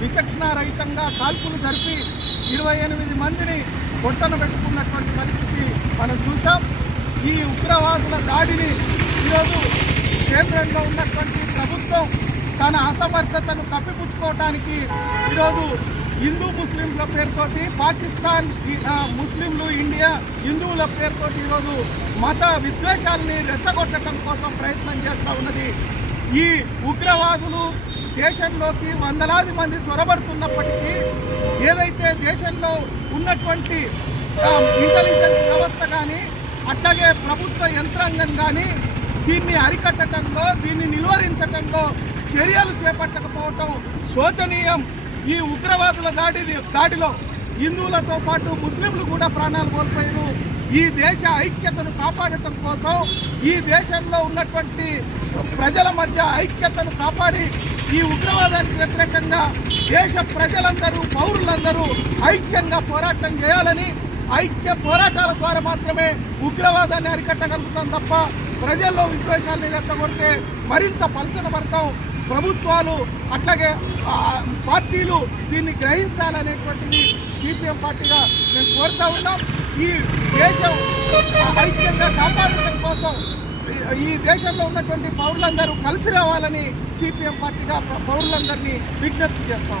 విచక్షణారహితంగా కాల్పులు జరిపి ఇరవై ఎనిమిది మందిని పొట్టన పెట్టుకున్నటువంటి పరిస్థితి మనం చూసాం ఈ ఉగ్రవాదుల దాడిని ఈరోజు కేంద్రంలో ఉన్నటువంటి ప్రభుత్వం తన అసమర్థతను కప్పిపుచ్చుకోవటానికి ఈరోజు హిందూ ముస్లింల పేరుతోటి పాకిస్తాన్ ముస్లింలు ఇండియా హిందువుల పేరుతోటి ఈరోజు మత విద్వేషాలని రెచ్చగొట్టడం కోసం ప్రయత్నం చేస్తూ ఉన్నది ఈ ఉగ్రవాదులు దేశంలోకి వందలాది మంది చొరబడుతున్నప్పటికీ ఏదైతే దేశంలో ఉన్నటువంటి ఇంటెలిజెన్స్ వ్యవస్థ కానీ అట్లాగే ప్రభుత్వ యంత్రాంగం కానీ దీన్ని అరికట్టడంలో దీన్ని నిలువరించడంలో చర్యలు చేపట్టకపోవటం శోచనీయం ఈ ఉగ్రవాదుల దాడి దాడిలో హిందువులతో పాటు ముస్లింలు కూడా ప్రాణాలు కోల్పోయారు. ఈ దేశ ఐక్యతను కాపాడటం కోసం ఈ దేశంలో ఉన్నటువంటి ప్రజల మధ్య ఐక్యతను కాపాడి ఈ ఉగ్రవాదానికి వ్యతిరేకంగా దేశ ప్రజలందరూ పౌరులందరూ ఐక్యంగా పోరాటం చేయాలని ఐక్య పోరాటాల ద్వారా మాత్రమే ఉగ్రవాదాన్ని అరికట్టగలుగుతాం తప్ప ప్రజల్లో విద్వేషాలను రెచ్చగొడితే మరింత పలచన పడతాం. ప్రభుత్వాలు అట్లాగే పార్టీలు దీన్ని గ్రహించాలనేటువంటిది సిపిఎం పార్టీగా మేము కోరుతా ఉన్నాం. ఈ దేశం ఐక్యంగా కాపాడటం కోసం ఈ దేశంలో ఉన్నటువంటి పౌరులందరూ కలిసి రావాలని సిపిఎం పార్టీగా పౌరులందరినీ విజ్ఞప్తి చేస్తా